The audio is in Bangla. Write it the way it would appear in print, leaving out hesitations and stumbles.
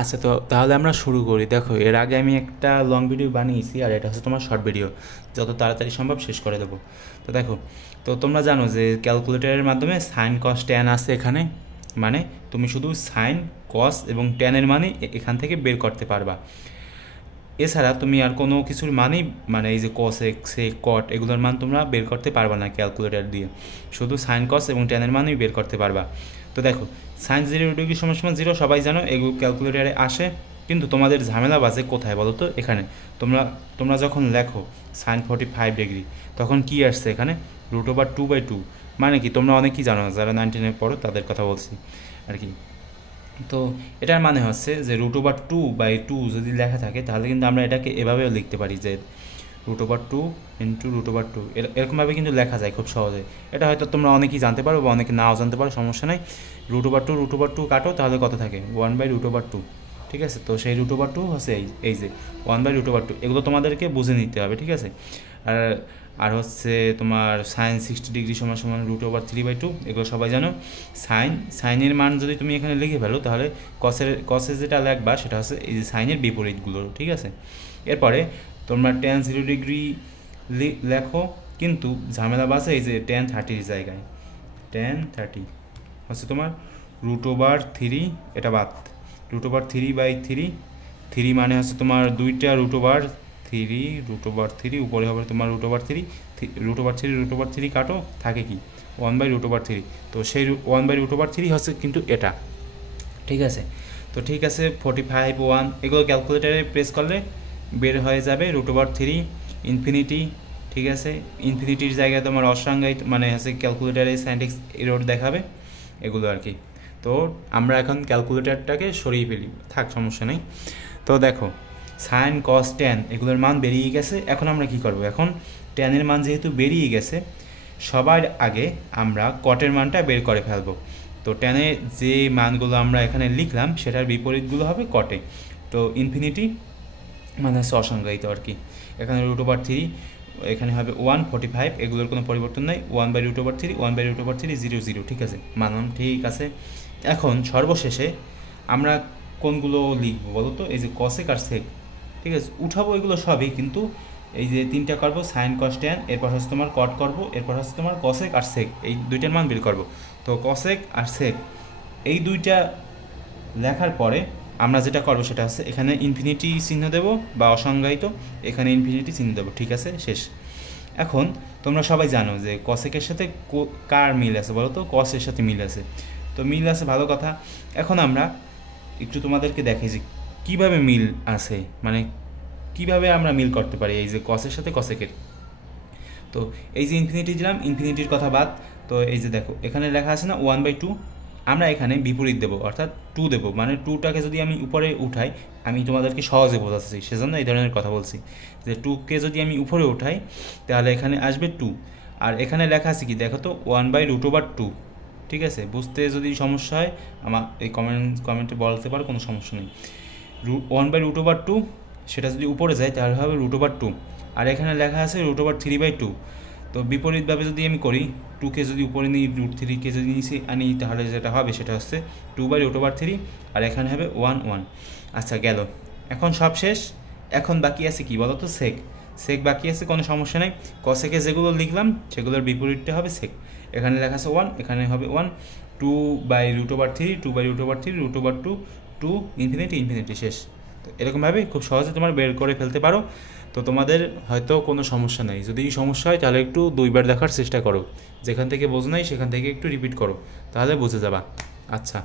আচ্ছা, তো তাহলে আমরা শুরু করি। দেখো, এর আগে আমি একটা লং ভিডিও বানিয়েছি, আর এটা হচ্ছে তোমার শর্ট ভিডিও, যত তাড়াতাড়ি সম্ভব শেষ করে দেবো। তো দেখো, তো তোমরা জানো যে ক্যালকুলেটরের মাধ্যমে সাইন কস ট্যান আছে এখানে, মানে তুমি শুধু সাইন কস এবং ট্যানের মানে এখান থেকে বের করতে পারবা। এছাড়া তুমি আর কোনো কিছুর মানেই, মানে এই যে কস এক্স সেক কট, এগুলোর মান তোমরা বের করতে পারবা না ক্যালকুলেটর দিয়ে, শুধু সাইন কস এবং ট্যানের মানই বের করতে পারবা। তো দেখো, সাইন 0 ডিগ্রি সমান সমান 0 সবাই জানো, এগুলো ক্যালকুলেটারে আসে। কিন্তু তোমাদের ঝামেলা বাজে কোথায় বলো তো? এখানে তোমরা তোমরা যখন লেখো সাইন 45 ডিগ্রি, তখন কি আসছে এখানে? √2/2। মানে কি, তোমরা অনেকেই জানো, যারা 19-এ পড়ো তাদের কথা বলছি আর কি। তো এটার মানে হচ্ছে যে √2/2 যদি লেখা থাকে, তাহলে কিন্তু আমরা এটাকে এভাবেও লিখতে পারি যে √2 ইন্টু √2, এরকমভাবে কিন্তু লেখা যায় খুব সহজে। এটা হয়তো তোমরা অনেকেই জানতে পারো বা অনেকে নাও জানতে পারো, সমস্যা নাই। √2 কাটো, তাহলে কত থাকে? 1/√2। ঠিক আছে, তো সেই √2 হচ্ছে এই যে 1/√2, এগুলো তোমাদেরকে বুঝে নিতে হবে, ঠিক আছে। আর আর হচ্ছে তোমার সাইন 60 ডিগ্রি সমান সমান √3/2, এগুলো সবাই জানো। সাইনের মান যদি তুমি এখানে লিখে ফেলো, তাহলে কসে যেটা লিখবা সেটা হচ্ছে এই যে সাইনের বিপরীতগুলো, ঠিক আছে। এরপরে তোমরা tan 0 ডিগ্রি লেখো, কিন্তু ঝামেলা বাসে এই যে tan 30 জায়গায় tan 30 হচ্ছে তোমার √3, এটা বাদ, √3/3, 3 মানে হচ্ছে তোমার দুইটা √3 উপরে হবে তোমার √3 কাটো, থাকে কি 1/√3। তো সেই 1/√3 হচ্ছে কিন্তু এটা, ঠিক আছে। তো ঠিক আছে, 45 1 এগুলো ক্যালকুলেটারে প্রেস করলে বের হয়ে যাবে √3 ইনফিনিটি, ঠিক আছে। ইনফিনিটির জায়গায় তোমার অসংজ্ঞায়িত মানে হচ্ছে ক্যালকুলেটারে সাইন্টিক্স এরর দেখাবে, এগুলো আর কি। তো আমরা এখন ক্যালকুলেটারটাকে সরিয়ে ফেলি, থাক, সমস্যা নেই। তো দেখো, সাইন কস ট্যান এগুলোর মান বেরিয়ে গেছে। এখন আমরা কি করব? এখন ট্যানের মান যেহেতু বেরিয়ে গেছে, সবার আগে আমরা কটের মানটা বের করে ফেলবো। তো ট্যানে যে মানগুলো আমরা এখানে লিখলাম সেটার বিপরীতগুলো হবে কটে। তো ইনফিনিটি মানে হচ্ছে অসংজ্ঞায়িত আর কি। এখানে √3, এখানে হবে 145, এগুলোর কোনো পরিবর্তন নাই। 1/√3, 1/√3, 0 0, ঠিক আছে, মানলাম, ঠিক আছে। এখন সর্বশেষে আমরা কোনগুলো লিখবো বলো তো? এই যে কসেক আর সেক, ঠিক আছে, উঠাবো এগুলো সবই, কিন্তু এই যে তিনটা করবো সাইন কস ট্যান, এরপর হচ্ছে তোমার কট করবো, এরপর হচ্ছে তোমার কসেক আর সেক, এই দুইটার মান বের করবো। তো কসেক আর সেক এই দুইটা লেখার পরে আমরা যেটা করবো সেটা হচ্ছে এখানে ইনফিনিটি চিহ্ন দেবো বা অসংজ্ঞায়িত, এখানে ইনফিনিটি চিহ্ন দেবো, ঠিক আছে, শেষ। এখন তোমরা সবাই জানো যে কসেকের সাথে কার মিল আছে বলো তো? কসের সাথে মিল আছে, তো মিল আছে, ভালো কথা। এখন আমরা একটু তোমাদেরকে দেখাই যে কীভাবে মিল আছে, মানে কিভাবে আমরা মিল করতে পারি এই যে কসের সাথে কসেকের। তো এই যে ইনফিনিটি দিলাম, ইনফিনিটির কথা বাদ। তো এই যে দেখো, এখানে লেখা আছে না 1/2, আমরা এখানে বিপরীত দেবো, অর্থাৎ 2 দেবো। মানে 2টাকে যদি আমি উপরে উঠাই, আমি তোমাদেরকে সহজে বোঝাচ্ছি, সেজন্য এই ধরনের কথা বলছি, যে 2কে যদি আমি উপরে উঠাই, তাহলে এখানে আসবে 2। আর এখানে লেখা আছে কি দেখো তো, 1/√2, ঠিক আছে। বুঝতে যদি সমস্যা হয় আমার এই কমেন্টে বলতে পারো, কোনো সমস্যা নেই। 1/√2, সেটা যদি উপরে যায় তাহলে হবে √2। আর এখানে লেখা আছে √3/2। তো বিপরীতভাবে যদি আমি করি, 2কে যদি উপরে নিই, √3কে যদি নিচে আনি, তাহলে যেটা হবে সেটা হচ্ছে 2/√3, আর এখানে হবে 1 1। আচ্ছা, গেল, এখন সব শেষ। এখন বাকি আছে কি বলো তো? সেক বাকি আছে, কোনো সমস্যা নেই। কসেকে যেগুলো লিখলাম সেগুলোর বিপরীতটা হবে সেক। এখানে লেখা আছে 1, এখানে হবে 1, 2/√3, 2/√3, √2, 2 ইনফিনিটি, শেষ। তো এরকমভাবে খুব সহজে তোমার বের করে ফেলতে পারো। তো তোমাদের হয়তো কোনো সমস্যা নেই, যদি সমস্যা হয় তাহলে একটু 2বার দেখার চেষ্টা করো, যেখান থেকে বোঝো নাই সেখান থেকে একটু রিপিট করো, তাহলে বুঝে যাবা। আচ্ছা।